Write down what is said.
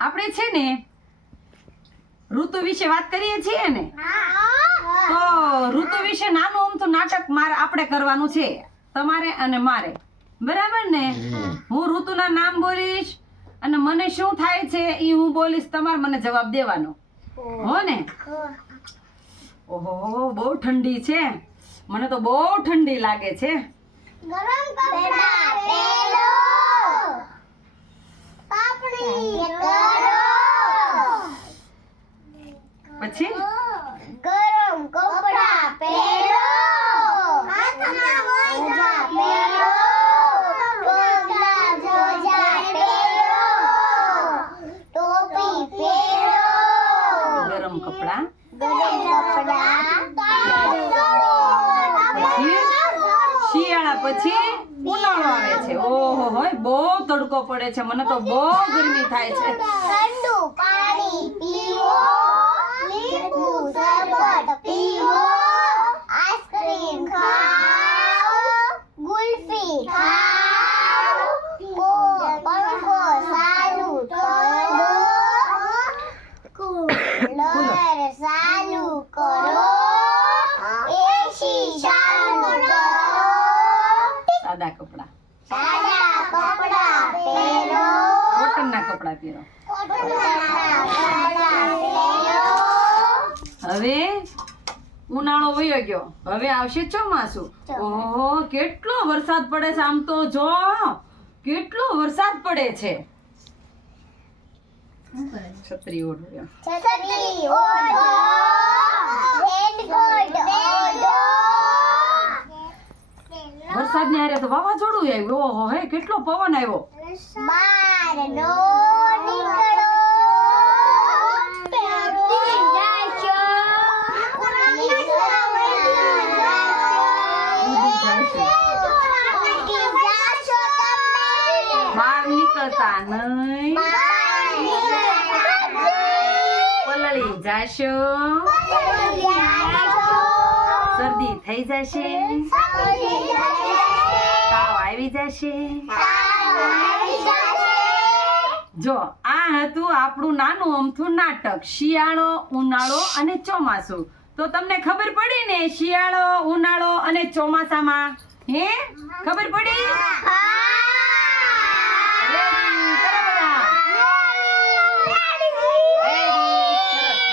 આપણે છે ને ઋતુ વિશે વાત કરીએ છીએ ને, તો ઋતુ વિશે નાનું અમથું નાટક આપણે કરવાનું છે, તમારે અને મારે, બરાબર ને? હું ઋતુના નામ બોલીશ અને મને શું થાય છે એ હું બોલીશ, તમારે મને જવાબ દેવાનો, હો ને? ઓહો, બહુ ઠંડી છે, મને તો બહુ ઠંડી લાગે છે. ગરમ કપડા પહેરો, પાપડી કરો, પછી ગરમ કપડા પહેરો, હાથમાં મોજા પહેરો, પગમાં મોજા પહેરો, ટોપી પહેરો, ગરમ કપડા. પછી શિયાળા પછી ઉનાળો આવે છે. ઓહો હોય, બહુ તડકો પડે છે, મને તો બહુ ગરમી થાય છે. ઠંડુ પાણી પીવો, લીંબુ શરબત પીવો, આઈસ્ક્રીમ ખાઓ, ગુલ્ફી ખાઓ, પંખો ચાલુ કરો, કૂલર ચાલુ કરો, એસી ચાલુ કરો, સાદા કપડા, સાદા કપડા પહેરો, કોટનના કપડા પહેરો. હવે ઉનાળો વયો ગયો, હવે આવશે ચોમાસું. ઓહો, કેટલો વરસાદ પડે છે! આમ તો જો કેટલો વરસાદ પડે છે. છત્રી ઓઢો. છત્રી ઓઢો, રેનકોટ ઓઢો. વરસાદ ને હારે તો વાવાઝોડું આવ્યું. ઓહો હે, કેટલો પવન આવ્યો. બહાર નો નીકળો, ભીગી જાશો, ઉડી જાશો તમે. બહાર નીકળતા નહીં, પલળી જાશો, શરદી થઈ જશે, તાવ આવી જશે. જો આ હતું આપણું નાનું અમથું નાટક, શિયાળો, ઉનાળો અને ચોમાસું. તો તમને ખબર પડી ને, શિયાળો, ઉનાળો અને ચોમાસામાં? હે, ખબર પડી?